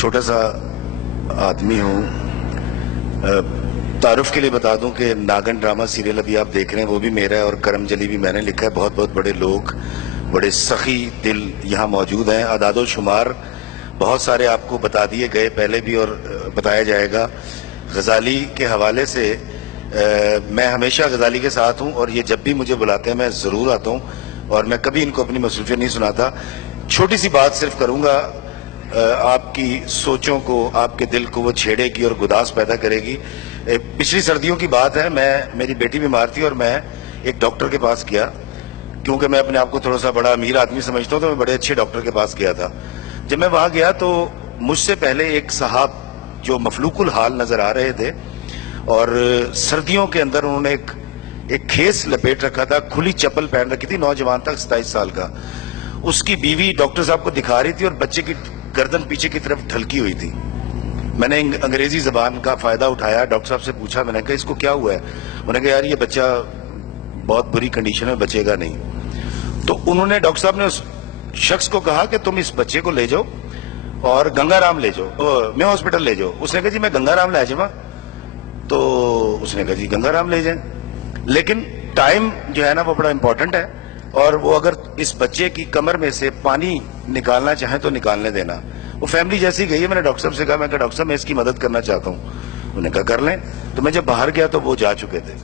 چھوٹا سا آدمی ہوں. تعارف کے لیے بتا دوں کہ ناگن ڈرامہ سیریل ابھی آپ دیکھ رہے ہیں وہ بھی میرا ہے اور کرم جلی بھی میں نے لکھا ہے. بہت بہت بڑے لوگ، بڑے سخی دل یہاں موجود ہیں. اعداد و شمار بہت سارے آپ کو بتا دیے گئے پہلے بھی اور بتایا جائے گا. غزالی کے حوالے سے میں ہمیشہ غزالی کے ساتھ ہوں اور یہ جب بھی مجھے بلاتے ہیں میں ضرور آتا ہوں اور میں کبھی ان کو اپنی مصروفیت نہیں سناتا. چھوٹی سی بات صرف کروں گا، آپ کی سوچوں کو، آپ کے دل کو وہ چھیڑے گی اور گداس پیدا کرے گی. پچھلی سردیوں کی بات ہے، میری بیٹی بیمار تھی اور میں ایک ڈاکٹر کے پاس گیا. کیونکہ میں اپنے آپ کو تھوڑا سا بڑا امیر آدمی سمجھتا ہوں تو میں بڑے اچھے ڈاکٹر کے پاس گیا تھا. جب میں وہاں گیا تو مجھ سے پہلے ایک صاحب جو مفلوق الحال نظر آ رہے تھے اور سردیوں کے اندر انہوں نے ایک کھیس لپیٹ رکھا تھا، کھلی چپل پہن رکھی تھی، نوجوان تک 27 سال کا. اس کی بیوی ڈاکٹر صاحب کو دکھا رہی تھی اور بچے کی گردن پیچھے کی طرف ڈھلکی ہوئی تھی. میں نے انگریزی زبان کا فائدہ اٹھایا، ڈاکٹر صاحب سے پوچھا، میں نے کہا اس کو کیا ہوا ہے؟ انہوں نے کہا یار یہ بچہ بہت بری کنڈیشن میں، بچے گا نہیں. تو انہوں نے، ڈاکٹر صاحب نے اس شخص کو کہا کہ تم اس بچے کو لے جاؤ اور گنگا رام لے جاؤ، میں ہاسپٹل لے جاؤ. اس نے کہا جی میں گنگا رام لے جاؤں. تو اس نے کہا جی گنگا رام لے جائیں، لیکن ٹائم جو ہے نا وہ بڑا امپورٹنٹ ہے اور وہ اگر اس بچے کی کمر میں سے پانی نکالنا چاہیں تو نکالنے دینا. وہ فیملی جیسی گئی ہے. میں نے ڈاکٹر صاحب سے کہا، میں کہا ڈاکٹر صاحب میں اس کی مدد کرنا چاہتا ہوں. انہوں نے کہا کر لیں. تو میں جب باہر گیا تو وہ جا چکے تھے.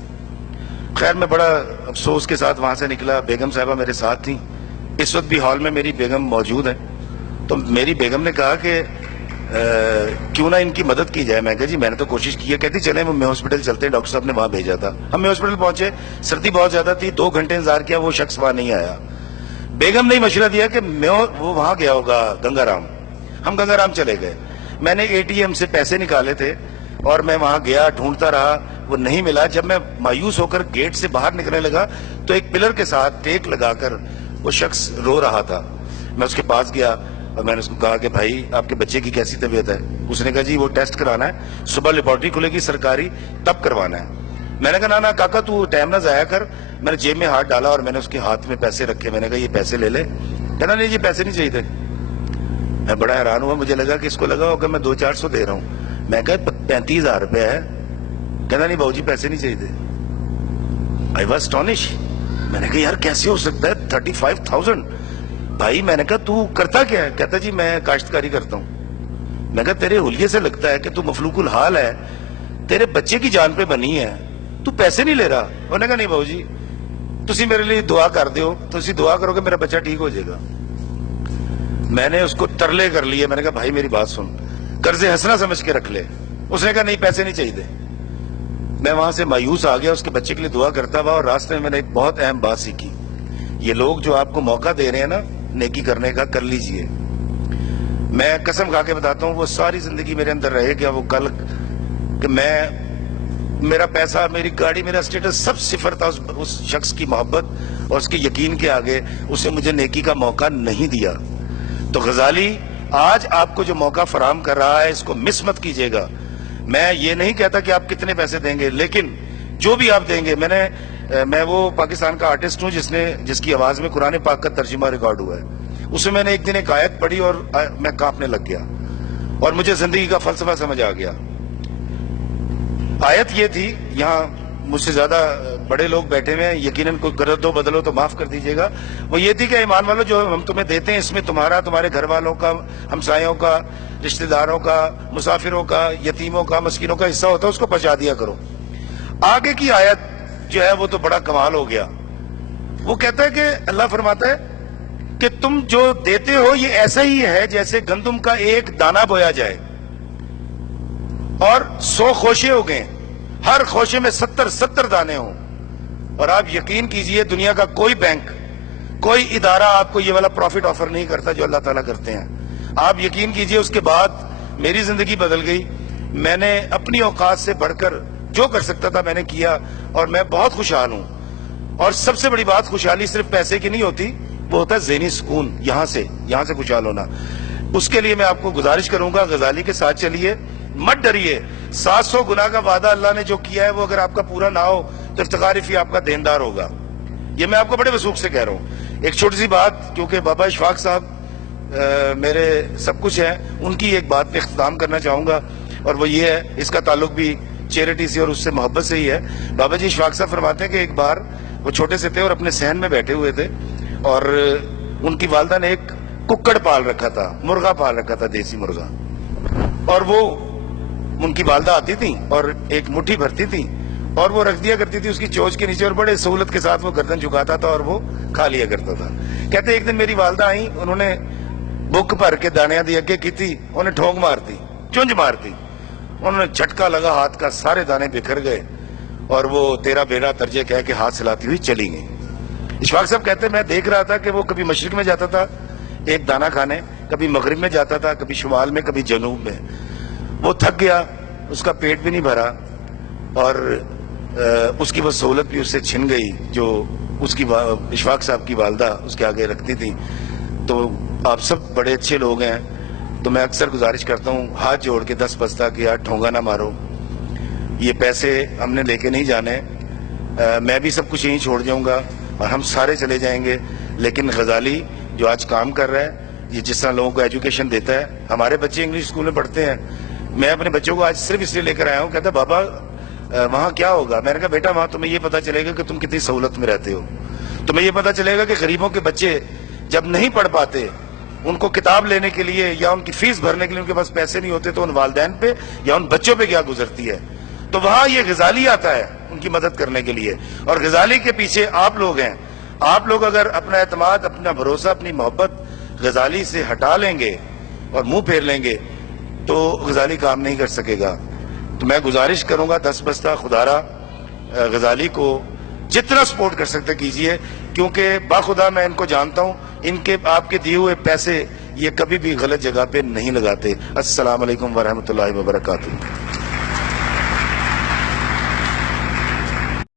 خیر میں بڑا افسوس کے ساتھ وہاں سے نکلا. بیگم صاحبہ میرے ساتھ تھیں. اس وقت بھی ہال میں میری بیگم موجود ہیں. تو میری بیگم نے کہا کہ کیوں نہ ان کی مدد کی جائے. میں کہا جی میں نے تو کوشش کی ہے. کہتی چلیں میں ہاسپٹل چلتے ہیں، ڈاکٹر صاحب نے وہاں بھیجا تھا. ہم میں ہاسپٹل پہنچے، سردی بہت زیادہ تھی، 2 گھنٹے انتظار کیا، وہ شخص وہاں نہیں آیا. بیگم نے مشورہ دیا کہ وہ وہاں گیا ہوگا گنگا رام. ہم گنگا رام چلے گئے. میں نے اے ٹی ایم سے پیسے نکالے تھے اور میں وہاں گیا، ڈھونڈتا رہا، وہ نہیں ملا. جب میں مایوس ہو کر گیٹ سے باہر نکلنے لگا تو ایک پلر کے ساتھ ٹیک لگا کر وہ شخص رو رہا تھا. میں اس کے پاس گیا اور میں نے اس کو کہا کہ بھائی آپ کے بچے کی کیسی طبیعت ہے؟ اس نے کہا جی وہ ٹیسٹ کرانا ہے، صبح لیبارٹری کھلے گی سرکاری، تب کروانا ہے. میں نے کہا نا کاکا تو ٹائم نہ ضائع کر. میں نے جیب میں ہاتھ ڈالا اور میں نے اس کے ہاتھ میں پیسے رکھے. میں نے کہا یہ پیسے لے لے. کہنا نہیں یہ پیسے نہیں چاہیے تھے. میں بڑا حیران ہوا. مجھے لگا کہ اس کو لگا ہوگا میں 200-400 دے رہا ہوں. میں کہا 35,000 روپے ہے. کہنا نہیں بہو جی پیسے نہیں چاہیے تھے. I was astonished. میں نے کہا یار کیسے ہو سکتا ہے 35,000؟ بھائی میں نے کہا تو کرتا کیا ہے؟ کہتا جی میں کاشتکاری کرتا ہوں. میں کہا تیرے حلیے سے لگتا ہے کہ تو مفلوق الحال ہے، تیرے بچے کی جان پہ بنی ہے، تو پیسے نہیں لے رہا. انہوں نے کہا نہیں بہو جی تسی میرے لیے دعا کر دیو، تسی دعا کرو کہ میرا بچہ ٹھیک ہو جائے گا. میں نے اس کو ترلے کر لیے. میں نے کہا بھائی میری بات سن، قرض حسنہ سمجھ کے رکھ لے. اس نے کہا نہیں پیسے نہیں چاہیے. میں وہاں سے مایوس آ گیا. اس کے بچے کے لیے دعا کرتا ہوا اور راستے میں میں نے ایک بہت اہم بات سیکھی. یہ لوگ جو آپ کو موقع دے رہے ہیں نا نیکی کرنے کا، کر لیجئے. میں قسم کھا کے بتاتا ہوں وہ ساری زندگی میرے اندر رہے گا وہ کل کہ میرا پیسہ، میری گاڑی، میرا اسٹیٹس سب صفر تھا اس شخص کی محبت اور اس کے یقین کے آگے. اس نے مجھے نیکی کا موقع نہیں دیا. تو غزالی آج آپ کو جو موقع فراہم کر رہا ہے اس کو مس مت کیجئے گا. میں یہ نہیں کہتا کہ آپ کتنے پیسے دیں گے، لیکن جو بھی آپ دیں گے. میں وہ پاکستان کا آرٹسٹ ہوں جس کی آواز میں قرآن پاک کا ترجمہ ریکارڈ ہوا ہے. اس میں نے ایک دن ایک آیت پڑھی اور میں کانپنے لگ گیا اور مجھے زندگی کا فلسفہ سمجھ آ گیا. آیت یہ تھی، یہاں مجھ سے زیادہ بڑے لوگ بیٹھے ہوئے ہیں، یقیناً کوئی غلط ہو بدلو تو معاف کر دیجئے گا. وہ یہ تھی کہ ایمان والو جو ہم تمہیں دیتے ہیں اس میں تمہارا، تمہارے گھر والوں کا، ہمسایوں کا، رشتہ داروں کا، مسافروں کا، یتیموں کا، مسکینوں کا حصہ ہوتا ہے، اس کو پہنچا دیا کرو. آگے کی آیت جو ہے وہ تو بڑا کمال ہو گیا. وہ کہتا ہے کہ اللہ فرماتا ہے کہ تم جو دیتے ہو یہ ایسا ہی ہے جیسے گندم کا ایک دانہ بویا جائے اور 100 خوشے ہو گئے، ہر خوشے میں 70 دانے ہوں. اور آپ یقین کیجئے دنیا کا کوئی بینک، کوئی ادارہ آپ کو یہ والا پروفٹ آفر نہیں کرتا جو اللہ تعالیٰ کرتے ہیں. آپ یقین کیجئے اس کے بعد میری زندگی بدل گئی. میں نے اپنی اوقات سے بڑھ کر جو کر سکتا تھا میں نے کیا اور میں بہت خوشحال ہوں. اور سب سے بڑی بات خوشحالی صرف پیسے کی نہیں ہوتی، وہ ہوتا ہے ذہنی سکون. یہاں سے خوشحال ہونا. اس کے لیے میں آپ کو گزارش کروں گا غزالی کے ساتھ چلیے، مت ڈریے. 700 گنا کا وعدہ اللہ نے جو کیا ہے وہ اگر آپ کا پورا نہ ہو تو افتخار فی آپ کا دیندار ہوگا. یہ میں آپ کو بڑے وثوق سے کہہ رہا ہوں. ایک چھوٹی سی بات، کیونکہ بابا اشفاق صاحب میرے سب کچھ ہیں، ان کی ایک بات پہ اختتام کرنا چاہوں گا، اور وہ یہ ہے، اس کا تعلق بھی چیریٹی سے اور اس سے محبت سے ہی ہے۔ بابا جی اشفاق صاحب فرماتے ہیں کہ ایک بار وہ چھوٹے سے تھے اور اپنے صحن میں بیٹھے ہوئے تھے، اور ان کی والدہ نے ایک ککڑ پال رکھا تھا، مرغا پال رکھا تھا، دیسی مرغا، اور وہ ان کی والدہ آتی تھی اور ایک مٹھی بھرتی تھی اور وہ رکھ دیا کرتی تھی اس کی چونچ کے نیچے، اور بڑے سہولت کے ساتھ وہ گردن جھکاتا تھا اور وہ کھا لیا کرتا تھا۔ کہتے ایک دن میری والدہ آئیں، انہوں نے بک بھر کے دانیاں دی اگے کی تھی، انہوں نے ٹھونک مار دی، چونج مار دی، انہوں نے جھٹکا لگا ہاتھ کا، سارے دانے بکھر گئے اور وہ تیرا بیڑا ترجے کہہ کے ہاتھ سلاتی ہوئی چلی گئی۔ اشفاق صاحب کہتے میں دیکھ رہا تھا کہ وہ کبھی مشرق میں جاتا تھا ایک دانہ کھانے، کبھی مغرب میں جاتا تھا، کبھی شمال میں، کبھی جنوب میں۔ وہ تھک گیا، اس کا پیٹ بھی نہیں بھرا، اور اس کی وہ سہولت بھی اس سے چھن گئی جو اس کی اشفاق صاحب کی والدہ اس کے آگے رکھتی تھی۔ تو آپ سب بڑے اچھے لوگ ہیں، تو میں اکثر گزارش کرتا ہوں ہاتھ جوڑ کے 10 بستہ کہ یار ٹھونگا نہ مارو، یہ پیسے ہم نے لے کے نہیں جانے، میں بھی سب کچھ یہیں چھوڑ جاؤں گا اور ہم سارے چلے جائیں گے، لیکن غزالی جو آج کام کر رہا ہے، یہ جس طرح لوگوں کو ایجوکیشن دیتا ہے، ہمارے بچے انگلش اسکول میں پڑھتے ہیں، میں اپنے بچوں کو آج صرف اس لیے لے کر آیا ہوں، کہتا بابا وہاں کیا ہوگا؟ میں نے کہا بیٹا وہاں تمہیں یہ پتا چلے گا کہ تم کتنی سہولت میں رہتے ہو، تمہیں یہ پتا چلے گا کہ غریبوں کے بچے جب نہیں پڑھ پاتے، ان کو کتاب لینے کے لیے یا ان کی فیس بھرنے کے لیے ان کے پاس پیسے نہیں ہوتے، تو ان والدین پہ یا ان بچوں پہ کیا گزرتی ہے۔ تو وہاں یہ غزالی آتا ہے ان کی مدد کرنے کے لیے، اور غزالی کے پیچھے آپ لوگ ہیں۔ آپ لوگ اگر اپنا اعتماد، اپنا بھروسہ، اپنی محبت غزالی سے ہٹا لیں گے اور منہ پھیر لیں گے تو غزالی کام نہیں کر سکے گا۔ تو میں گزارش کروں گا 10 بستہ خدارہ غزالی کو جتنا سپورٹ کر سکتے کیجئے، کیونکہ باخدا میں ان کو جانتا ہوں، ان کے آپ کے دیے ہوئے پیسے یہ کبھی بھی غلط جگہ پہ نہیں لگاتے۔ السلام علیکم ورحمۃ اللہ وبرکاتہ۔